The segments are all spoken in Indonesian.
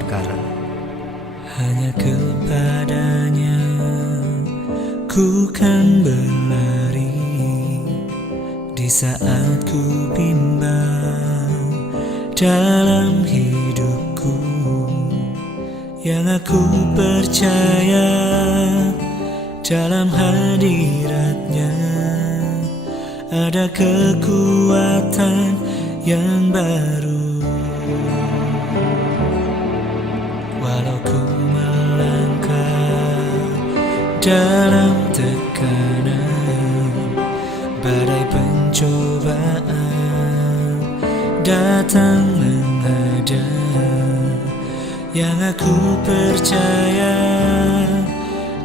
perkara. Hanya kepadanya ku kan berlari di saat ku bimbang dalam hidupku. Yang aku percaya dalam hadiratnya ada kekuatan yang baru. Walau ku melangkah dalam tekanan, badai pencobaan datang menghadang. Yang aku percaya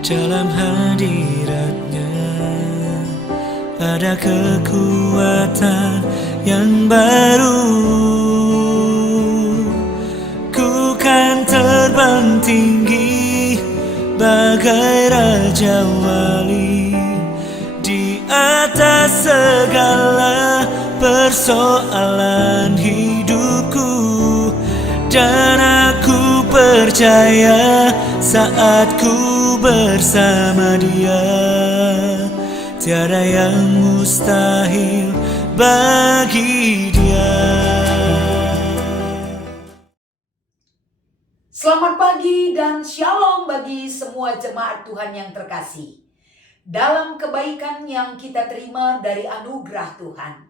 dalam hadiratnya ada kekuatan yang baru. Ku kan terbang tinggi bagai Raja Wali di atas segala persoalan hidupku. Dan aku percaya saat ku bersama Dia, tiada yang mustahil bagi Dia. Selamat pagi dan shalom bagi semua jemaat Tuhan yang terkasih. Dalam kebaikan yang kita terima dari anugerah Tuhan,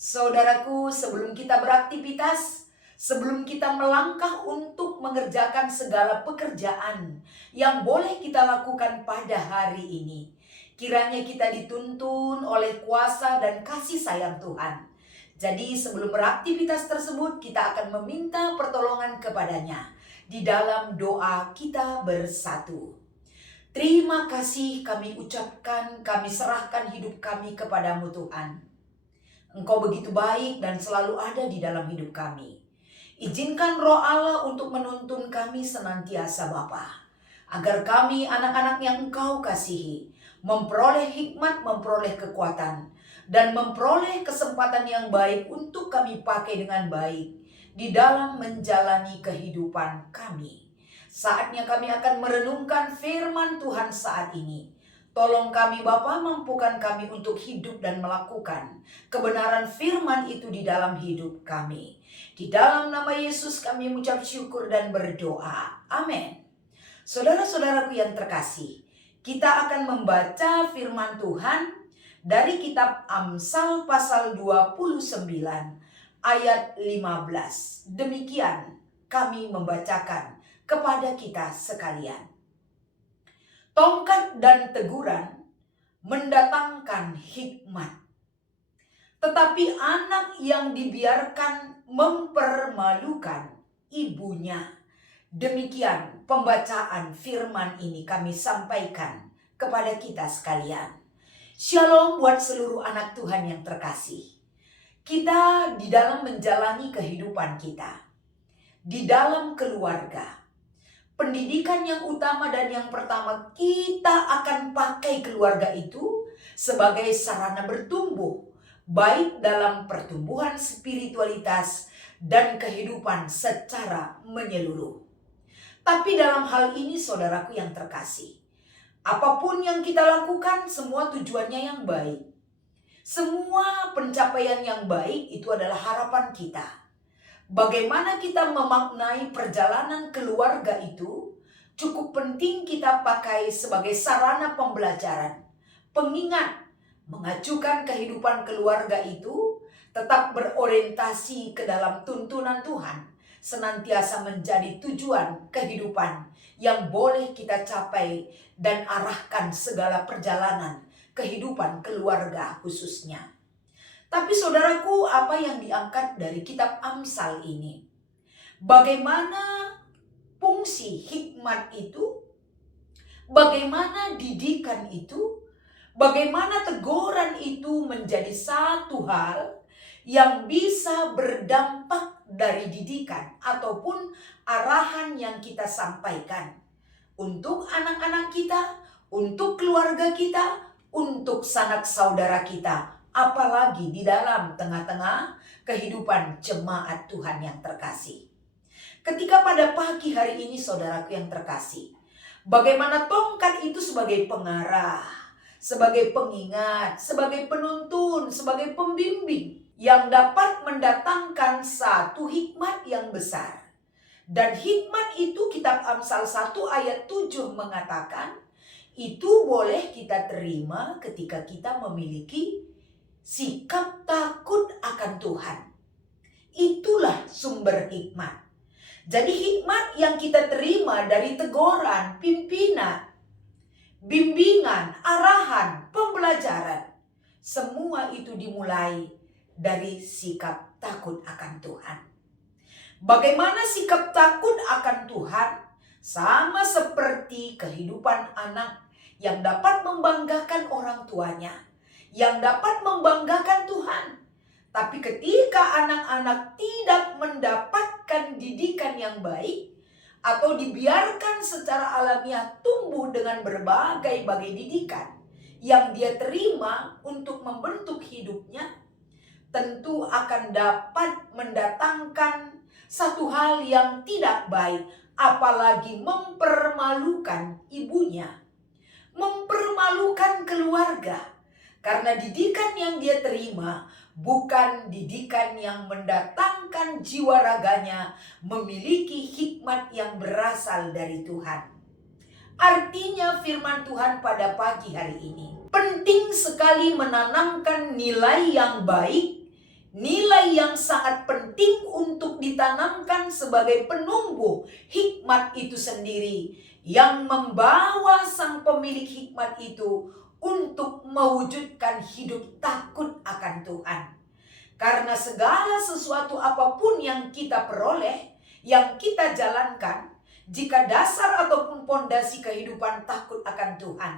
saudaraku, sebelum kita beraktivitas, sebelum kita melangkah untuk mengerjakan segala pekerjaan yang boleh kita lakukan pada hari ini, kiranya kita dituntun oleh kuasa dan kasih sayang Tuhan. Jadi sebelum beraktivitas tersebut, kita akan meminta pertolongan kepadanya. Di dalam doa kita bersatu. Terima kasih kami ucapkan, kami serahkan hidup kami kepadamu Tuhan. Engkau begitu baik dan selalu ada di dalam hidup kami. Izinkan Roh Allah untuk menuntun kami senantiasa Bapa, agar kami anak-anak yang Engkau kasihi, memperoleh hikmat, memperoleh kekuatan, dan memperoleh kesempatan yang baik untuk kami pakai dengan baik di dalam menjalani kehidupan kami. Saatnya kami akan merenungkan firman Tuhan saat ini. Tolong kami Bapa, mampukan kami untuk hidup dan melakukan kebenaran firman itu di dalam hidup kami. Di dalam nama Yesus kami mengucap syukur dan berdoa. Amin. Saudara-saudaraku yang terkasih, kita akan membaca firman Tuhan dari kitab Amsal pasal 29 ayat 15. Demikian kami membacakan kepada kita sekalian. Tongkat dan teguran mendatangkan hikmat, tetapi anak yang dibiarkan mempermalukan ibunya. Demikian pembacaan firman ini kami sampaikan kepada kita sekalian. Shalom buat seluruh anak Tuhan yang terkasih. Kita di dalam menjalani kehidupan kita, di dalam keluarga, pendidikan yang utama dan yang pertama, kita akan pakai keluarga itu sebagai sarana bertumbuh, baik dalam pertumbuhan spiritualitas dan kehidupan secara menyeluruh. Tapi dalam hal ini saudaraku yang terkasih, apapun yang kita lakukan semua tujuannya yang baik. Semua pencapaian yang baik itu adalah harapan kita. Bagaimana kita memaknai perjalanan keluarga itu cukup penting kita pakai sebagai sarana pembelajaran, pengingat, mengajukan kehidupan keluarga itu tetap berorientasi ke dalam tuntunan Tuhan, senantiasa menjadi tujuan kehidupan yang boleh kita capai dan arahkan segala perjalanan kehidupan keluarga khususnya. Tapi saudaraku, apa yang diangkat dari kitab Amsal ini? Bagaimana fungsi hikmat itu? Bagaimana didikan itu? Bagaimana teguran itu menjadi satu hal yang bisa berdampak dari didikan ataupun arahan yang kita sampaikan untuk anak-anak kita, untuk keluarga kita, untuk sanak saudara kita, apalagi di dalam tengah-tengah kehidupan jemaat Tuhan yang terkasih. Ketika pada pagi hari ini saudaraku yang terkasih, bagaimana tongkat itu sebagai pengarah, sebagai pengingat, sebagai penuntun, sebagai pembimbing yang dapat mendatangkan satu hikmat yang besar. Dan hikmat itu kitab Amsal 1 ayat 7 mengatakan, itu boleh kita terima ketika kita memiliki sikap takut akan Tuhan. Itulah sumber hikmat. Jadi hikmat yang kita terima dari teguran, pimpinan, bimbingan, arahan, pembelajaran, semua itu dimulai dari sikap takut akan Tuhan. Bagaimana sikap takut akan Tuhan? Sama seperti kehidupan anak yang dapat membanggakan orang tuanya, yang dapat membanggakan Tuhan. Tapi ketika anak-anak tidak mendapatkan didikan yang baik, atau dibiarkan secara alamiah tumbuh dengan berbagai didikan yang dia terima untuk membentuk hidupnya, tentu akan dapat mendatangkan satu hal yang tidak baik, apalagi mempermalukan ibunya, mempermalukan keluarga. Karena didikan yang dia terima bukan didikan yang mendatangkan jiwa raganya memiliki hikmat yang berasal dari Tuhan. Artinya firman Tuhan pada pagi hari ini, penting sekali menanamkan nilai yang baik, nilai yang sangat penting untuk ditanamkan sebagai penumbuh hikmat itu sendiri, yang membawa sang pemilik hikmat itu untuk mewujudkan hidup takut akan Tuhan. Karena segala sesuatu apapun yang kita peroleh, yang kita jalankan, jika dasar ataupun pondasi kehidupan takut akan Tuhan,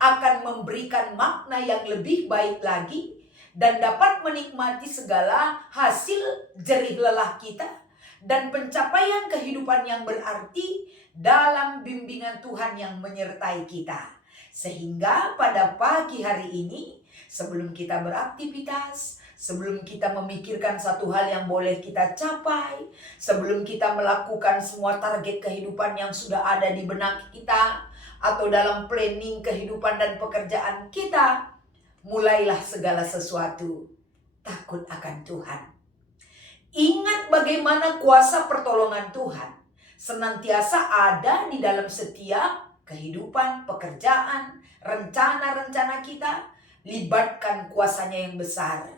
akan memberikan makna yang lebih baik lagi, dan dapat menikmati segala hasil jerih lelah kita, dan pencapaian kehidupan yang berarti dalam bimbingan Tuhan yang menyertai kita. Sehingga pada pagi hari ini, sebelum kita beraktivitas, sebelum kita memikirkan satu hal yang boleh kita capai, sebelum kita melakukan semua target kehidupan yang sudah ada di benak kita, atau dalam planning kehidupan dan pekerjaan kita, mulailah segala sesuatu takut akan Tuhan. Ingat bagaimana kuasa pertolongan Tuhan senantiasa ada di dalam setiap kehidupan, pekerjaan, rencana-rencana kita. Libatkan kuasanya yang besar,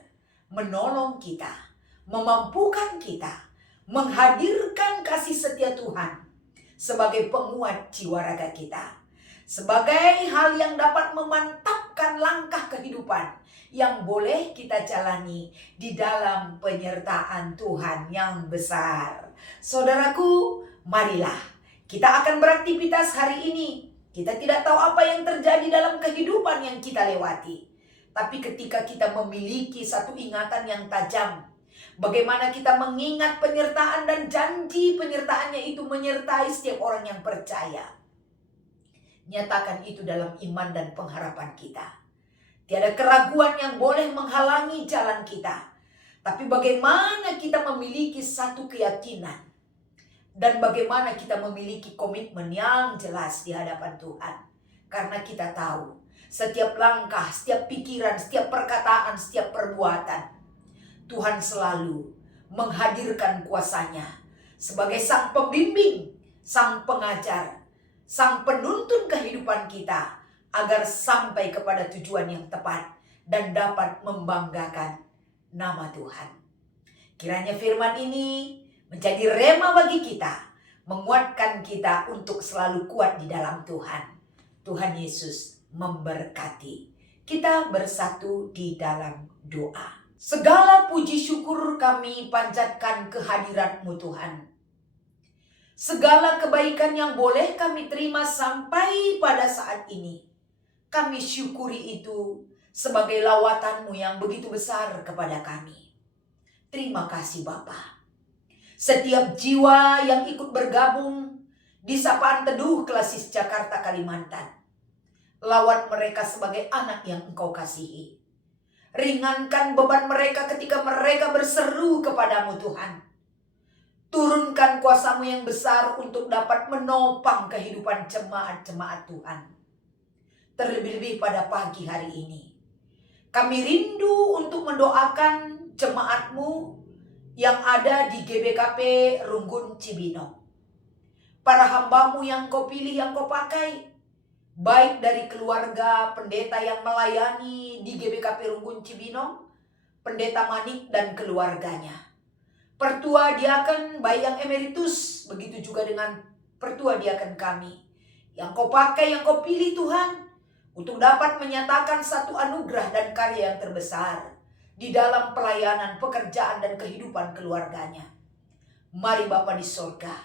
menolong kita, memampukan kita, menghadirkan kasih setia Tuhan sebagai penguat jiwa raga kita, sebagai hal yang dapat memantapkan langkah kehidupan yang boleh kita jalani di dalam penyertaan Tuhan yang besar. Saudaraku, marilah kita akan beraktivitas hari ini. Kita tidak tahu apa yang terjadi dalam kehidupan yang kita lewati. Tapi ketika kita memiliki satu ingatan yang tajam, bagaimana kita mengingat penyertaan dan janji penyertaannya itu menyertai setiap orang yang percaya. Nyatakan itu dalam iman dan pengharapan kita. Tiada keraguan yang boleh menghalangi jalan kita. Tapi bagaimana kita memiliki satu keyakinan, dan bagaimana kita memiliki komitmen yang jelas di hadapan Tuhan. Karena kita tahu setiap langkah, setiap pikiran, setiap perkataan, setiap perbuatan, Tuhan selalu menghadirkan kuasanya sebagai sang pembimbing, sang pengajar, sang penuntun kehidupan kita, agar sampai kepada tujuan yang tepat dan dapat membanggakan nama Tuhan. Kiranya firman ini menjadi rema bagi kita, menguatkan kita untuk selalu kuat di dalam Tuhan. Tuhan Yesus memberkati. Kita bersatu di dalam doa. Segala puji syukur kami panjatkan kehadirat-Mu Tuhan. Segala kebaikan yang boleh kami terima sampai pada saat ini, kami syukuri itu sebagai lawatan-Mu yang begitu besar kepada kami. Terima kasih Bapa. Setiap jiwa yang ikut bergabung di Sapaan Teduh Klasis Jakarta Kalimantan, lawat mereka sebagai anak yang Engkau kasihi. Ringankan beban mereka ketika mereka berseru kepadamu Tuhan. Turunkan kuasa-Mu yang besar untuk dapat menopang kehidupan jemaat-jemaat Tuhan. Terlebih-lebih pada pagi hari ini, kami rindu untuk mendoakan jemaat-Mu yang ada di GBKP Runggun Cibinong. Para hamba-Mu yang Kau pilih, yang Kau pakai, baik dari keluarga pendeta yang melayani di GBKP Runggun Cibinong, Pendeta Manik dan keluarganya. Pertua diaken baik yang emeritus, begitu juga dengan pertua diaken kami. Yang Kau pakai, yang Kau pilih Tuhan, untuk dapat menyatakan satu anugerah dan karya yang terbesar di dalam pelayanan, pekerjaan, dan kehidupan keluarganya. Mari Bapa di sorga,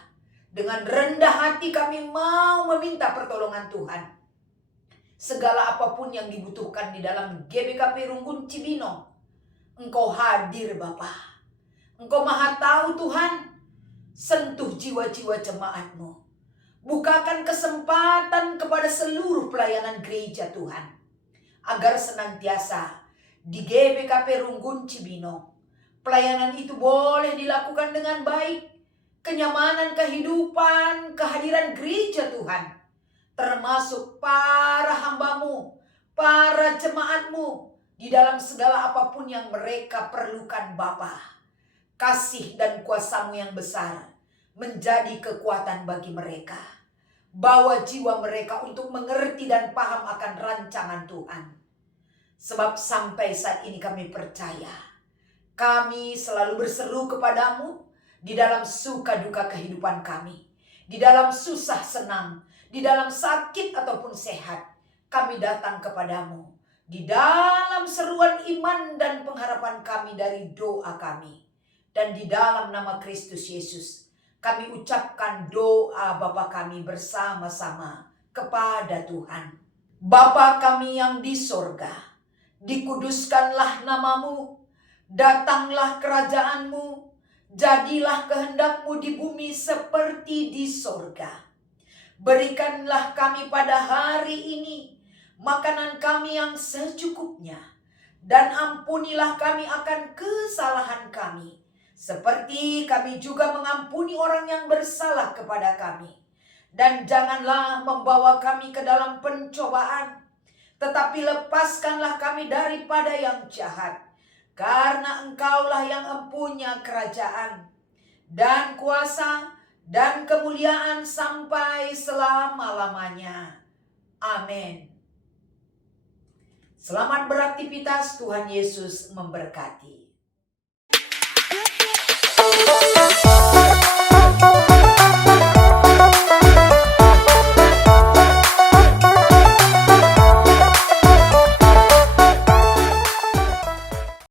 dengan rendah hati kami mau meminta pertolongan Tuhan. Segala apapun yang dibutuhkan di dalam GBKP Runggun Cibinong, Engkau hadir Bapa. Engkau maha tahu Tuhan. Sentuh jiwa-jiwa jemaat-Mu. Bukakan kesempatan kepada seluruh pelayanan gereja Tuhan, agar senantiasa di GBKP Runggun Cibinong, pelayanan itu boleh dilakukan dengan baik. Kenyamanan kehidupan, kehadiran gereja Tuhan, termasuk para hamba-Mu, para jemaat-Mu, di dalam segala apapun yang mereka perlukan Bapa. Kasih dan kuasa-Mu yang besar menjadi kekuatan bagi mereka. Bawa jiwa mereka untuk mengerti dan paham akan rancangan Tuhan. Sebab sampai saat ini kami percaya, kami selalu berseru kepadamu di dalam suka duka kehidupan kami. Di dalam susah senang, di dalam sakit ataupun sehat, kami datang kepadamu. Di dalam seruan iman dan pengharapan kami dari doa kami. Dan di dalam nama Kristus Yesus, kami ucapkan doa Bapa kami bersama-sama kepada Tuhan. Bapa kami yang di sorga, dikuduskanlah nama-Mu, datanglah kerajaan-Mu, jadilah kehendak-Mu di bumi seperti di sorga. Berikanlah kami pada hari ini makanan kami yang secukupnya, dan ampunilah kami akan kesalahan kami, seperti kami juga mengampuni orang yang bersalah kepada kami. Dan janganlah membawa kami ke dalam pencobaan, tetapi lepaskanlah kami daripada yang jahat. Karena Engkaulah yang empunya kerajaan, dan kuasa, dan kemuliaan sampai selama-lamanya. Amin. Selamat beraktivitas, Tuhan Yesus memberkati.